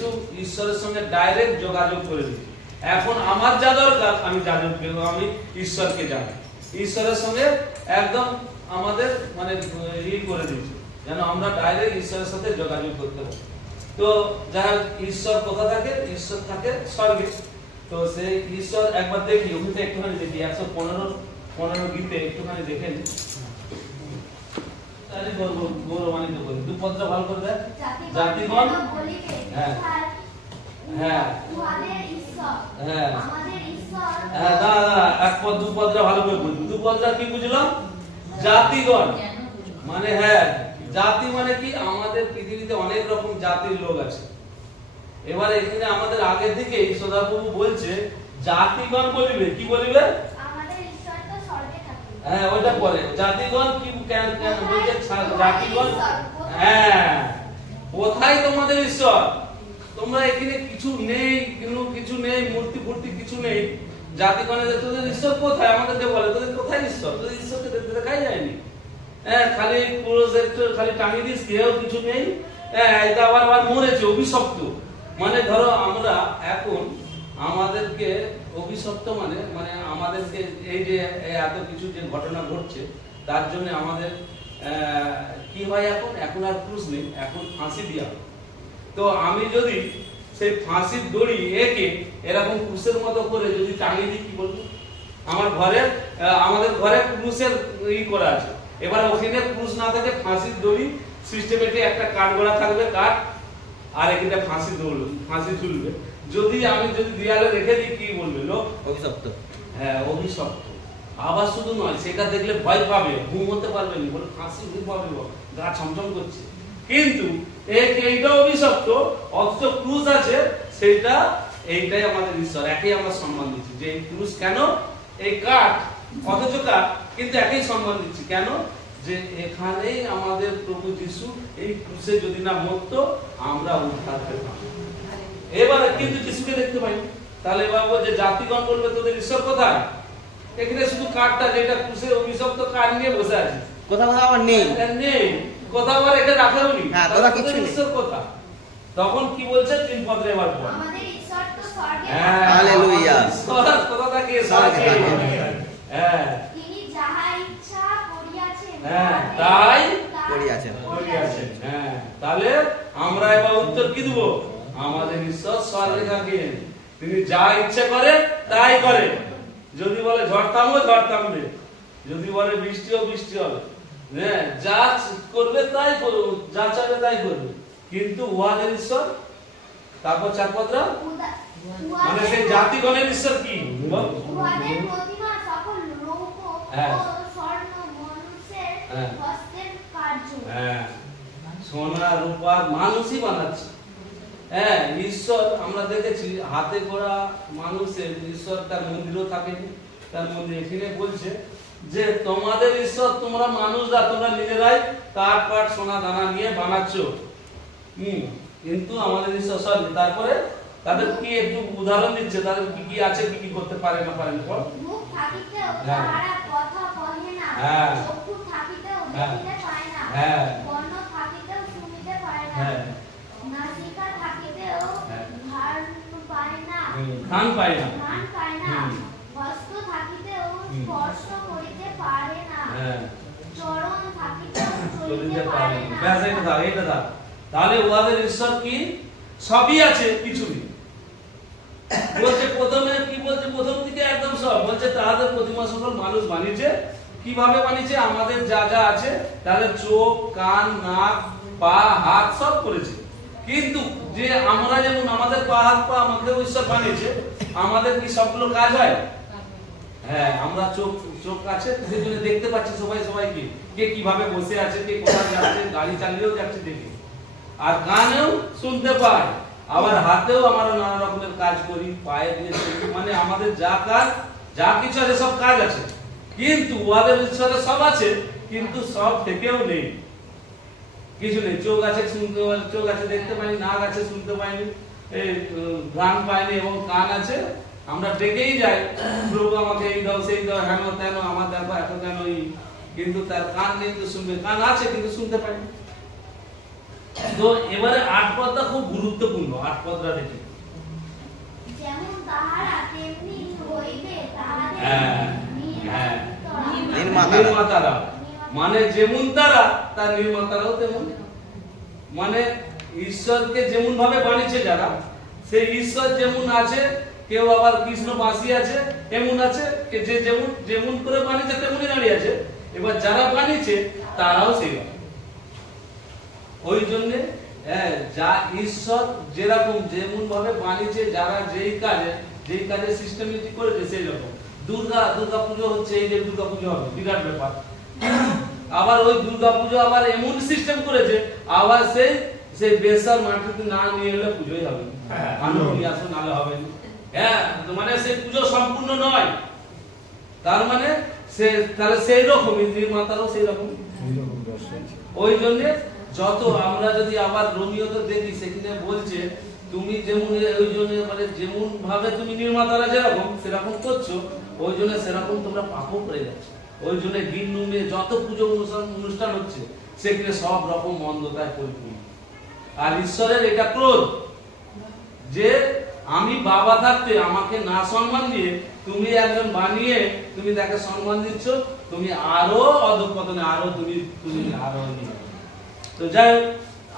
যিশু ঈশ্বরের সঙ্গে ডাইরেক্ট যোগাযোগ করে দিয়েছে। এখন আমার যা দরকার আমি আমি ঈশ্বরকে জানি, ঈশ্বরের সঙ্গে একদম আমাদের মানে করে দিয়েছে যেন আমরা ডাইরেক্ট ঈশ্বরের সাথে যোগাযোগ করতে পারি। তো যারা ঈশ্বর কোথা থাকে? ঈশ্বর থাকে স্বর্গে। তো সেই ঈশ্বর একবার দেখি, ওখানে একটুখানি দেখি 115 গীতে একটুখানি দেখেন। তাহলে গৌরবান্বিত করি দুপদটা ভালো করে দেখ। জাতিগণ হ্যাঁ হ্যাঁ হ্যাঁ হ্যাঁ না এক পদ দুপদটা ভালো করে বুঝবি। দুপদটা কি বুঝলাম? জাতিগণ মানে হ্যাঁ জাতি মানে কি? আমাদের পৃথিবীতে অনেক রকম জাতির লোক আছে। এবারে এখানে আমাদের আগে থেকে সদাপ্রভু বলছে জাতিগণ বলিবে, কি বলিবে? হ্যাঁ ওইটা পরে জাতিগণ কি কেন বলছে জাতিগণ? হ্যাঁ কোথায় তোমাদের ঈশ্বর? তোমরা এখানে কিছু নেই, কিছু নেই, মূর্তি ফুর্তি কিছু নেই। জাতিগণে তোদের ঈশ্বর কোথায়? আমাদেরকে বলে তোদের কোথায় ঈশ্বর? তোদের ঈশ্বরকে দেখতে দেখাই যায়নি। হ্যাঁ খালি প্রজেক্টর খালি টাঙিয়ে দিস, কেউ কিছু নেই। হ্যাঁ এটা আবার মরেছে অভিশপ্ত। মানে ধরো আমরা এখন আমাদেরকে অভিশপ্ত মানে মানে আমাদেরকে এই যে এত কিছু যে ঘটনা ঘটছে তার জন্য আমাদের কি হয় এখন আর ক্রুশ নেই, এখন ফাঁসি দেওয়া। তো আমি যদি সেই ফাঁসির দড়ি একে এরকম ক্রুশের মতো করে যদি টাঙিয়ে দিই, কি বলবো? আমাদের ঘরে ক্রুশের করা আছে। এবার ওখানে ক্রুশ না থাকে, ফাঁসির দড়ি সিস্টেমেটিক একটা কাঠ গড়া থাকবে, কাঠ আর এখানে ফাঁসি দৌড়বে, ফাঁসি ঝুলবে। যদি দেয়ালে রেখে দিই, কি বলবে লোক? অভিশপ্ত। হ্যাঁ অভিশপ্ত। আবার শুধু নয়, সেটা দেখলে ভয় পাবে, ঘুম হতে পারবে না, বলে ফাঁসি ঘুম পাবে, গা ছমছম করছে। কিন্তু এইটা অভিশপ্ত, অথচ ক্রুশ আছে, সেটা এইটাই আমাদের ঈশ্বর। একই আমরা সম্মান দিচ্ছি যে এই ক্রুশ কেন? এই কাঠ অথচ কাঠ, কিন্তু একই সম্মান দিচ্ছি কেন? যে এখানেই আমাদের প্রভু যিশু এই ক্রুশে যদি না মরতো আমরা উদ্ধার পেতাম। এবারে কিন্তু যিশুকে দেখতে পাইনি। তাহলে এবার যে জাতিগণ বলবে তোদের ঈশ্বর কোথায়? এখানে শুধু কাঠটা, যেটা ক্রুশে অভিশপ্ত কাঠ নিয়ে বসে আছে, কোথাও আবার নেই, কোথাও আবার এখানে রাখেওনি। ঈশ্বর কোথায়? তখন কি বলছে 3 পদে এবার পড়, আমাদের ঈশ্বর তো স্বর্গে হালেলুয়া। ঈশ্বর কোথা থাকে? স্বর্গে। হ্যাঁ তিনি যাহা ইচ্ছা করিয়াছেন তাই করিয়াছেন। হ্যাঁ তাহলে আমরা এবার উত্তর কি দেব? আমাদের ঈশ্বর স্বর্গে থাকেন, তিনি যা ইচ্ছা করে তাই করে। যদি বলে ঝড় থামবে ঝড় থামবে, যদি বলে বৃষ্টি হবে, হ্যাঁ যা করবে তাই করবে, যা চাইবে তাই করবে। কিন্তু উহাদের ঈশ্বর, তারপর 4 পদরা মানে সেই জাতিগণের ঈশ্বর কি? উহাদের প্রতিমা সকল রৌপ্য ও স্বর্ণ মনুষ্যের হস্তের কার্য। হ্যাঁ সোনা রূপা মানুষই বানাচ্ছে। হ্যাঁ ঈশ্বর আমরা দেখেছি হাতে গড়া মানুষের ঈশ্বর, তার মন্দিরও থাকেনি। তার মন্দির এখানে বলছে যে তোমাদের ঈশ্বর তোমরা মানুষরা, তোমরা নিজেরাই কাঠ পাট সোনা দানা নিয়ে বানাচ্ছ। কিন্তু আমাদের ঈশ্বর স্বর্গে। তারপরে তাদের কি একটু উদাহরণ দিচ্ছে, তাদের কি কি আছে, কি কি করতে পারে না পারে না। মুখ থাকিতেও তাহারা কথা কহে না, চক্ষু থাকিতেও দেখিতে পায় না, কর্ণ থাকিতেও শুনিতে পায় না, নাসিকা থাকিতেও ঘ্রাণ পায় না, হস্ত থাকিতেও স্পর্শ করিতে পারে না, চরণ থাকিতেও চলিতে পারে না। তাহলে উহাদের ঈশ্বর কি? সবই আছে, কিছু নেই। বলছে প্রথমে কি বলছে? প্রথম দিকে একদম সব বলছে তাদের প্রতিমা সকল মানুষ বানিয়েছে। কিভাবে বানিয়েছে? আমাদের যা যা আছে, তাদের চোখ, কান, নাক, পা, হাত সব করেছে। কিন্তু যে আমরা যেমন আমাদের পা হাত পা আমাদের ঈশ্বর বানিয়েছে, আমাদের কি সবগুলো কাজ হয়? হ্যাঁ আমরা চোখ আছে, সেজন্য দেখতে পাচ্ছি সবাইকে, কে কিভাবে বসে আছে, কে কোথায় যাচ্ছে, গাড়ি চালিয়েও যাচ্ছে দেখি। আর কানেও শুনতে পায়, আবার হাতেও আমরা নানা রকমের কাজ করি, পায়ে দিয়ে মানে আমাদের যা কাজ যা কিছু আছে সব কাজ আছে। কিন্তু উহাদের ঈশ্বরে সব আছে, কিন্তু সব থেকেও নেই, কিছু নেই। চোখ আছে চোখ আছে দেখতে পাইনি, নাক আছে শুনতে পাইনি, ঘ্রাণ পাইনি, এবং কান আছে আমরা ডেকেই যাই, প্রভু আমাকে এই দাও সেই দাও, হেন তেন, আমার দেখো এত কেন, কিন্তু তার কান নেই তো শুনবে, কান আছে কিন্তু শুনতে পাইনি। তো এবারে 8 পদটা খুব গুরুত্বপূর্ণ। 8 পদটা দেখে যেমন তাহারা তেমনি হইবে তাহাদের নির্মাতারা, মানে যেমন তারা তার নির্মাতারাও তেমন। মানে ঈশ্বরকে যেমন ভাবে বানিয়েছে যারা, সেই ঈশ্বর যেমন আছে, কেউ আবার কৃষ্ণ বাসি আছে এমন আছে, যে যেমন যেমন করে বানিয়েছে তেমনই দাঁড়িয়ে আছে। এবার যারা বানিয়েছে তারাও সেই রকম। ওই জন্য যা ঈশ্বর যেরকম যেমন ভাবে বানিয়েছে, যারা যেই কাজে সিস্টেমেটিক করেছে সেই রকম। দুর্গা পুজো হচ্ছে, এই যে দুর্গা পুজো হবে বিরাট ব্যাপার। আবার ওই দুর্গা পুজো আবার এমন সিস্টেম করেছে, আবার সেই বেসার মাটিতে না নিয়ে এলে পুজোই হবে না, আনন্দ নিয়ে আসো নালে হবে না। মানে সেই পুজো সম্পূর্ণ নয়। তার মানে তাহলে সেই রকমই নির্মাতারও সেই রকম। ওই জন্য যত আমরা যদি আবার রোমিওতে দেখি, সেখানে বলছে তুমি যেমন, ওই জন্য মানে যেমন ভাবে তুমি নির্মাতারা যেরকম সেরকম করছো, ওই জন্য সেরকম তোমরা পাপও করে যাচ্ছ। ওই জন্য দিন নুমে যত পুজো অনুষ্ঠান হচ্ছে সেখানে সব রকম মন্দতায় পরিপূর্ণ। আর ঈশ্বরের এটা ক্রোধ যে আমি বাবা থাকতে আমাকে না সম্মান দিয়ে তুমি একজন বানিয়ে তুমি তাকে সম্মান দিচ্ছ, তুমি আরো অধঃপতনে, আরো তুমি আরো। তো যাই হোক,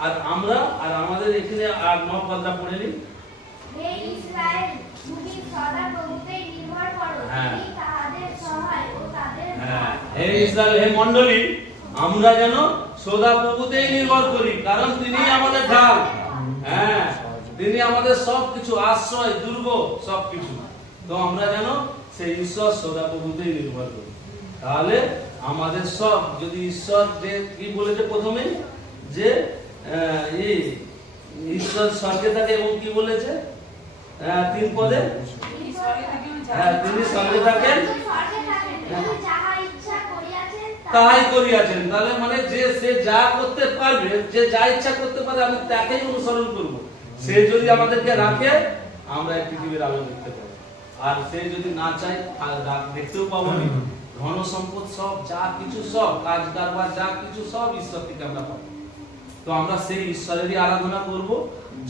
আর আমরা আমাদের এখানে আর 9 পদটা পড়ে নিই। হে ইসরায়েল, তুমি সদা প্রভুতেই নির্ভর করো, তিনি তাহাদের সহায় ও তাদের হে ইসরায়েল, হে মণ্ডলী, আমরা যেন সদা প্রভুতেই নির্ভর করি, কারণ তিনি আমাদের ঢাল। তিনি আমাদের সবকিছু, আশ্রয়, দুর্গ সবকিছু। তো আমরা যেন সেই ঈশ্বর সদা প্রভুতেই নির্ভর করি। তাহলে আমাদের সব, যদি ঈশ্বর যে কি বলেছে প্রথমে, যে ঈশ্বর স্বর্গে থাকে, এবং কি বলেছে 3 পদে, তিনি স্বর্গে থাকেন তাই করিয়াছেন। তাহলে মানে যে সে যা করতে পারবে, যে যা ইচ্ছা করতে পারে, আমি তাকেই অনুসরণ করব। সে যদি আমাদেরকে রাখে, আমরা এই পৃথিবীর আলো দেখতে পাবো। আর সে যদি না চায়, দেখতেও পাবো না। ধন সম্পদ সব, যা কিছু সব, কাজ কারবার যা কিছু সব ঈশ্বর থেকে আমরা পাবো। তো আমরা সেই ঈশ্বরেরই আরাধনা করব।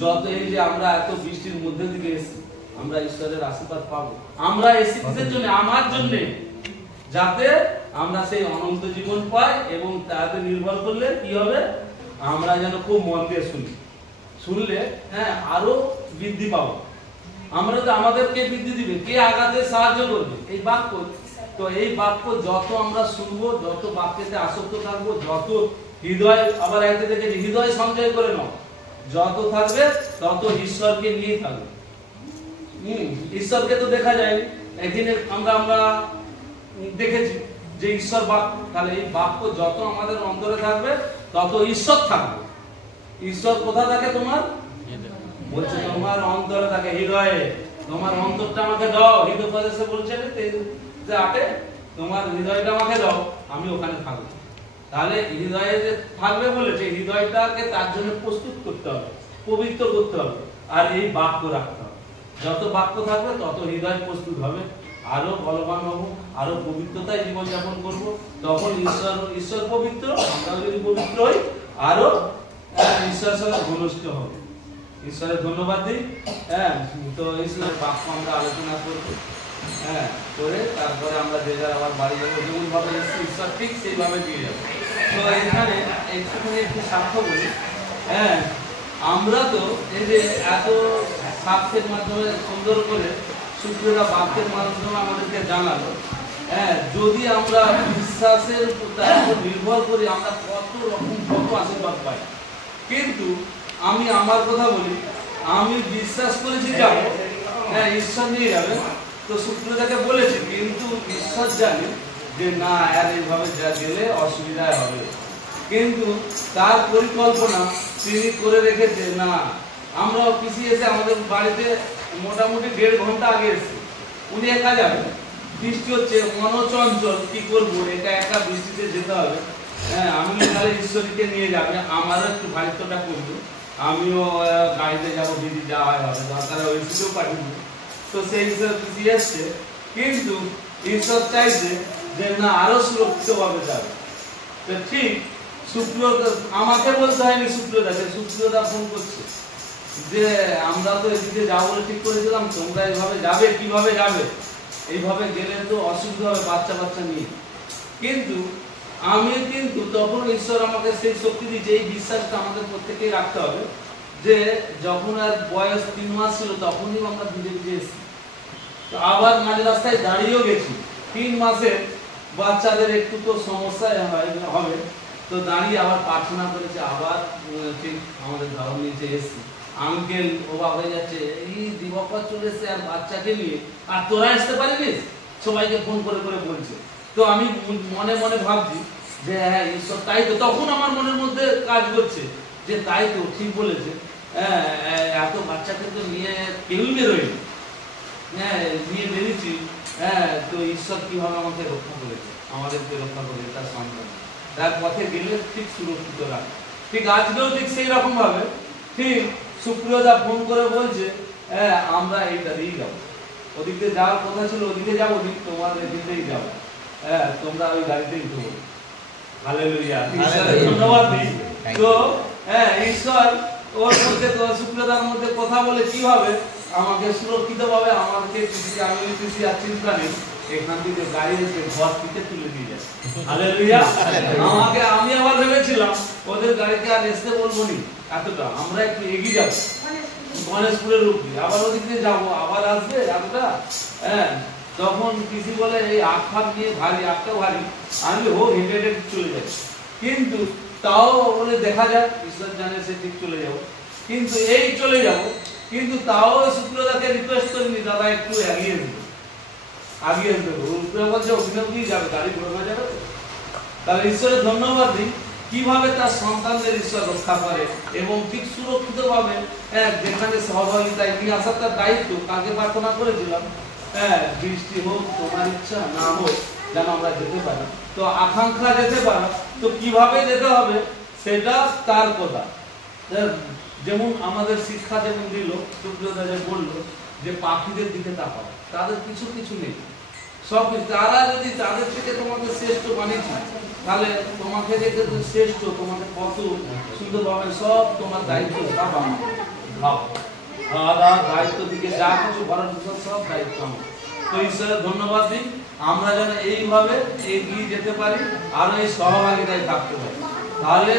যত এই যে আমরা এত বৃষ্টির মধ্যে দিকে এসেছি, আমরা ঈশ্বরের আশীর্বাদ পাবো। আমরা এসেছি কিসের জন্য? আমার জন্য, যাতে আমরা সেই অনন্ত জীবন পাই। এবং তাতে নির্ভর করলে কি হবে, আমরা যেন খুব মন দিয়ে শুনলে আরো বৃদ্ধি পাবো। আমরা তো, আমাদেরকে বৃদ্ধি দিবে কে, আগাতে সাহায্য করবে এই বাক্য। তো এই বাক্য যত আমরা শুনবো, যত বাক্যতে আসক্ত থাকবো, যত হৃদয়, আবার এতে থেকে হৃদয় সঞ্চয় করে নাও, যত থাকবে তত ঈশ্বরকে নিয়ে থাকবে। ঈশ্বরকে তো দেখা যায়, এখানে আমরা দেখেছি যে ঈশ্বর বাক্য। তাহলে এই বাক্য যত আমাদের অন্তরে থাকবে তত ঈশ্বর থাকবে। ঈশ্বর কোথা থাকে? তোমার, বলছে তোমার অন্তরে থাকে, হৃদয়ে। তোমার অন্তরটা আমাকে দাও। হৃদয় প্রদেশে বলছে যে আটে, তোমার হৃদয়টা আমাকে দাও, আমি ওখানে থাকবো। তাহলে হৃদয়ে যে থাকবে বলেছে, হৃদয়টাকে তার জন্য প্রস্তুত করতে হবে, পবিত্র করতে হবে, আর এই বাক্য রাখতে হবে। যত বাক্য থাকবে তত হৃদয় প্রস্তুত হবে, আরো বলবান হবো, আরো পবিত্রতায় জীবনযাপন করব। তখন ঈশ্বর পবিত্র, আমরা যদি পবিত্র হই, আরো ঈশ্বরের সঙ্গে ঘনিষ্ঠ হবে। ঈশ্বরের ধন্যবাদ দিই। তো ঈশ্বরের বাক্য আমরা আলোচনা করব, করে তারপরে আমরা যে যার আবার বাড়ি যাবো। যেমন ভাবে ঈশ্বর ঠিক সেইভাবে দিয়ে যাবো। তো এখানে একটু সাক্ষ্য বলি। আমরা তো এই যে এত সাক্ষ্যের মাধ্যমে সুন্দর করে সুপ্রিয়রা বাক্যের মাধ্যমে আমাদেরকে জানালো, যদি আমরা বিশ্বাসের উপর নির্ভর করি, আমরা কত আশীর্বাদ পাই। কিন্তু আমি আমার কথা বলি, আমি বিশ্বাস করেছি যাবো, ঈশ্বর নিয়ে যাবে। তো সুপ্রিয়তাকে বলেছি, কিন্তু ঈশ্বর জানে যে না, আর এইভাবে যা গেলে অসুবিধায় হবে। কিন্তু তার পরিকল্পনা তিনি করে রেখেছে। না, আমরা পিছিয়ে এসে আমাদের বাড়িতে মোটামুটি 1.5 ঘন্টা আগে এসেছি। উনি একা যাবেন, বৃষ্টি হচ্ছে, মনোচঞ্চল, কি করবো, একা বৃষ্টিতে যেতে হবে। আমি তাহলে ঈশ্বরীকে নিয়ে যাবে, আমারও একটু ভারিত্বটা করবো, আমিও গাড়িতে যাবো, দিদি যাওয়া হবে, দরকার ওইদিকেও পাঠিয়ে। তো সেই হিসেবে পিছিয়ে এসছে। কিন্তু ঈশ্বর চাইছে যে না, আরো সুরক্ষিত ভাবে যাবে। তো ঠিক সুপ্রিয়দা আমাকে বলতে হয়নি, সুপ্রিয়দা ফোন করছে যে আমরা তো এদিকে যাবো বলে ঠিক করেছিলাম, তোমরা এইভাবে যাবে, কিভাবে যাবে, এইভাবে গেলে তো অসুবিধা হবে বাচ্চা নিয়ে। কিন্তু আমি কিন্তু তখন ঈশ্বর আমাকে সেই শক্তি দিয়েছে, এই বিশ্বাসটা আমাদের প্রত্যেকেই রাখতে হবে যে যখন আর বয়স 3 মাস ছিল তখনই আমরা ধীরে এসেছি। তো আবার মাঝে রাস্তায় দাঁড়িয়েও গেছি, 3 মাসে বাচ্চাদের একটু তো সমস্যা হবে, তো দাঁড়িয়ে আবার প্রার্থনা করেছে, আবার ঠিক আমাদের ধর্ম নিচে এসেছি। আঙ্কেল অবাক হয়ে যাচ্ছে, এই দিবাকর চলে এসছে আর বাচ্চাকে নিয়ে, আর তোরা আসতে পারিনি, সবাইকে ফোন করে বলছে। তো আমি মনে মনে ভাবছি যে হ্যাঁ ঈশ্বর তাই তো, তখন আমার মনের মধ্যে কাজ করছে যে তাই তো ঠিক বলেছে, এত বাচ্চাকে তো নিয়ে কেউই বেরোয়নি, নিয়ে বেরিয়েছি, তো ঈশ্বর কিভাবে আমাকে রক্ষা করেছে, আমাদেরকে রক্ষা করেছে তার সন্তান, তার পথে গেলে ঠিক সুরক্ষিত রাখে। ঠিক আজকেও ঠিক সেই রকম ভাবে ঠিক সুপ্রিয়দা ফোন করে বলছে আমরা এইটা দিয়েই যাবো, ওদিকে যাওয়ার কথা ছিল ওদিকে যাবো, তোমার এদিকেই যাবো, তোমরা ওই গাড়িতেই উঠবো। হালেলুয়া, ঈশ্বরের ধন্যবাদ দিই। তো ঈশ্বর ওর মধ্যে সুপ্রিয়দার মধ্যে কথা বলে কিভাবে আমাকে সুরক্ষিত ভাবে আমাকে আমি আর চিন্তা নেই, এখান থেকে গাড়ি এসে ঘর থেকে তুলে দিয়ে যায়। হালেলুয়া, আমাকে আমি আবার ভেবেছিলাম ওদের গাড়িতে আর আসতে বলবো নি, এতটা আমরা একটু এগিয়ে যাবো গণেশপুরের উপরে, আবার ওদিক দিয়ে যাবো, আবার আসবে এতটা। তখন পিসি বলে এই আখ নিয়ে আখটা ভারী, আমি হেঁটে চলে যাই। কিন্তু তাও বলে দেখা যায়, ঈশ্বর জানে সে ঠিক চলে যাবো, কিন্তু এই চলে যাবো, কিন্তু তাও শুক্রদাকে রিকোয়েস্ট করিনি, দাদা একটু এগিয়ে দেবো, বলছে অভিনব দিয়ে যাবে, গাড়ি ঘোরানো যাবে। তাহলে ঈশ্বরের ধন্যবাদ দিই কিভাবে তার সন্তানদের ঈশ্বর রক্ষা করে এবং ঠিক সুরক্ষিত ভাবে যেখানে সহভাগিতায় নিয়ে আসার তার দায়িত্ব। কাকে প্রার্থনা করেছিলাম, বৃষ্টি হোক তোমার ইচ্ছা, না হোক যেন আমরা যেতে পারি। তো আকাঙ্ক্ষা যেতে পারো, তো কিভাবে যেতে হবে সেটা তার কথা। যেমন আমাদের শিক্ষা যেমন দিল, সুপ্রিয়দা যে বললো যে পাখিদের দিকে তাকাও, তাদের কিছু নেই, সব তারা যদি তাদের থেকে তোমাকে শ্রেষ্ঠ বানিয়েছে, তাহলে তোমাকে যে শ্রেষ্ঠ, তোমাকে কত সুন্দরভাবে সব তোমার দায়িত্ব, সব আমার খাওয়া দাওয়া দায়িত্ব দিকে যা কিছু ভরণ সব দায়িত্ব আমার। তো ঈশ্বরের ধন্যবাদ দিই, আমরা যেন এইভাবে এগিয়ে যেতে পারি আর এই সহভাগিতায় থাকতে পারি। তাহলে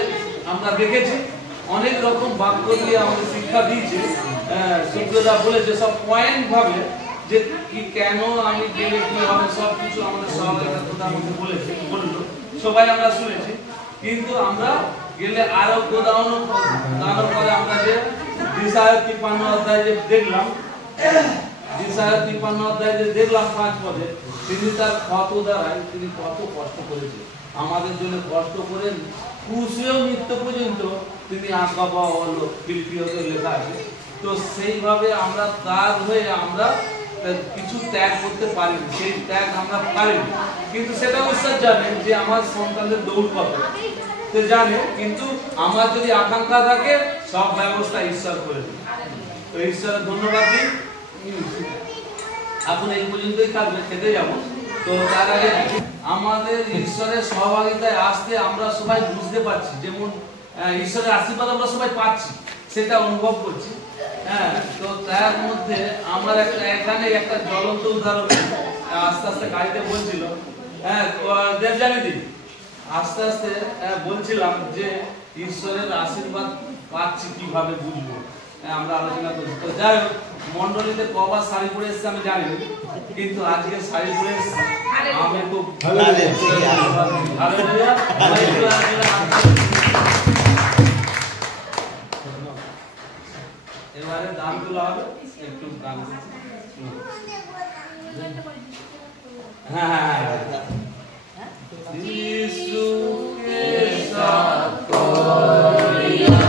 আমরা দেখেছি অনেক রকম বাক্য দিয়ে আমাদের শিক্ষা দিয়েছে, সুপ্রিয়দা বলেছে সব পয়েন্ট ভাবে যে কি কেন আমি গেলে কি হবে, সবকিছু আমাদের সহভাগিতার কথা আমাদের বললো, সবাই আমরা শুনেছি। কিন্তু আমরা গেলে আরো উদাহরণ করে আমরা যে দিশায় 53 অধ্যায় যে দেখলাম, দিশায় 53 অধ্যায় যে দেখলাম 5 পদে, তিনি তার ক্ষত দ্বারাই তিনি কত কষ্ট করেছে আমাদের জন্য, কষ্ট করে ক্রুশেও মৃত্যু পর্যন্ত তিনি আজ্ঞা পাওয়া হলো, ফিলিপিওতে লেখা আছে। তো সেইভাবে আমরা তার হয়ে আমরা কিছু ত্যাগ করতে পারিনি, সেই ত্যাগ আমরা পারিনি, কিন্তু সেটা ঈশ্বর জানে যে আমার সন্তানদের দৌড় পাবে, সে জানে। কিন্তু আমার যদি আকাঙ্ক্ষা থাকে সব ব্যবস্থা ঈশ্বর করে দেবে। তো ঈশ্বরের ধন্যবাদ দিই। এখন এই পর্যন্তই থাকবে, খেতে যাবো। তো তার আগে আমাদের ঈশ্বরের সহভাগিতায় আসতে আমরা সবাই বুঝতে পারছি, যেমন ঈশ্বরের আশীর্বাদ আমরা সবাই পাচ্ছি, সেটা অনুভব করছি। তো তার মধ্যে আমার এখানে একটা জ্বলন্ত উদাহরণ আস্তে আস্তে গাড়িতে বলছিল, দেবজানি আস্তে আস্তে বলছিলাম যে ঈশ্বরের আশীর্বাদ পাচ্ছি কিভাবে বুঝবো, আমরা আলোচনা করছি। তো যাই হোক, মন্ডলীতে কবার শাড়ি পরে এসছে আমি জানি, কিন্তু আজকে শাড়ি পরে এসছে, আমি খুব এবারে দান তোলা হবে, একটু গান। হ্যাঁ, যিশুকে সাথ করিয়া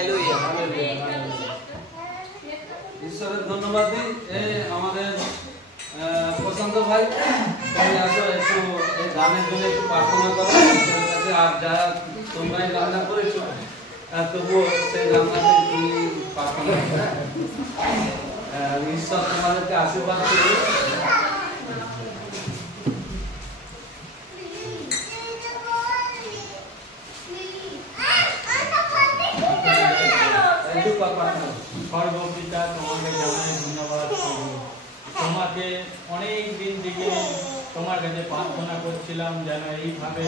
হালেলুয়া। ঈশ্বরের ধন্যবাদ দিই। এই আমাদের প্রশান্ত ভাই, তুমি আসো একটু এই গানের জন্য একটু প্রার্থনা করো ঈশ্বরের কাছে। আর যারা তোমরাই রান্না করেছো তবুও সেই রান্নাতে তুমি প্রার্থনা করো। ঈশ্বর তোমাদেরকে আশীর্বাদ করবে। সর্বপিতা তোমাকে জানাই ধন্যবাদ প্রভু। তোমাকে অনেক দিন থেকে তোমার কাছে প্রার্থনা করছিলাম যেন এইভাবে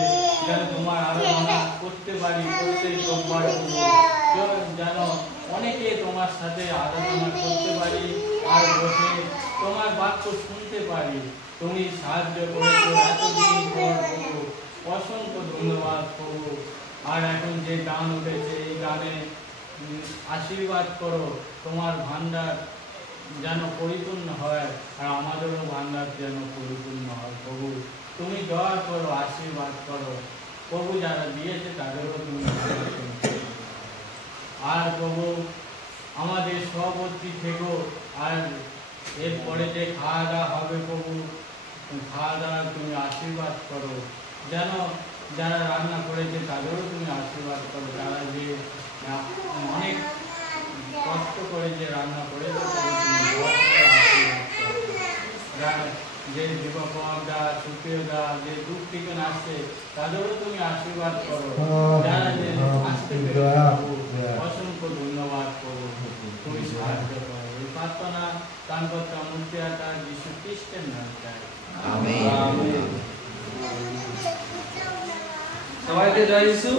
যেন তোমার আরাধনা করতে পারি প্রত্যেক রোববার যেন অনেকে তোমার সাথে আরাধনা করতে পারি আর বসে তোমার বাক্য শুনতে পারি। তুমি সাহায্য করেছো এতদিন পর প্রভু, অসংখ্য ধন্যবাদ প্রভু। আর এখন যে গান উঠেছে এই গানে আশীর্বাদ করো, তোমার ভান্ডার যেন পরিপূর্ণ হয় আর আমাদেরও ভান্ডার যেন পরিপূর্ণ হয় প্রভু। তুমি দয়া করো, আশীর্বাদ করো প্রভু। যারা দিয়েছে তাদেরও তুমি আর প্রভু আমাদের সভাপতি থেকো। আর এরপরে যে খাওয়া দাওয়া হবে প্রভু, খাওয়া দাওয়া তুমি আশীর্বাদ করো। যেন যারা রান্না করেছে তাদেরও তুমি আশীর্বাদ করো। তারা যে অনেক কষ্ট করে যে রান্না করেছে যে যুবক দা সুপ্রিয় দা যে দূর থেকে আসছে তাদেরও তুমি আশীর্বাদ করো। যারা যে আসতে অসংখ্য ধন্যবাদ করো, তুমি সাহায্য করো। এই প্রার্থনা তানকর্তা মুক্তিদাতা যীশু খ্রিস্টের নামে চাই, আমেন। সবাইকে জয় যিশু।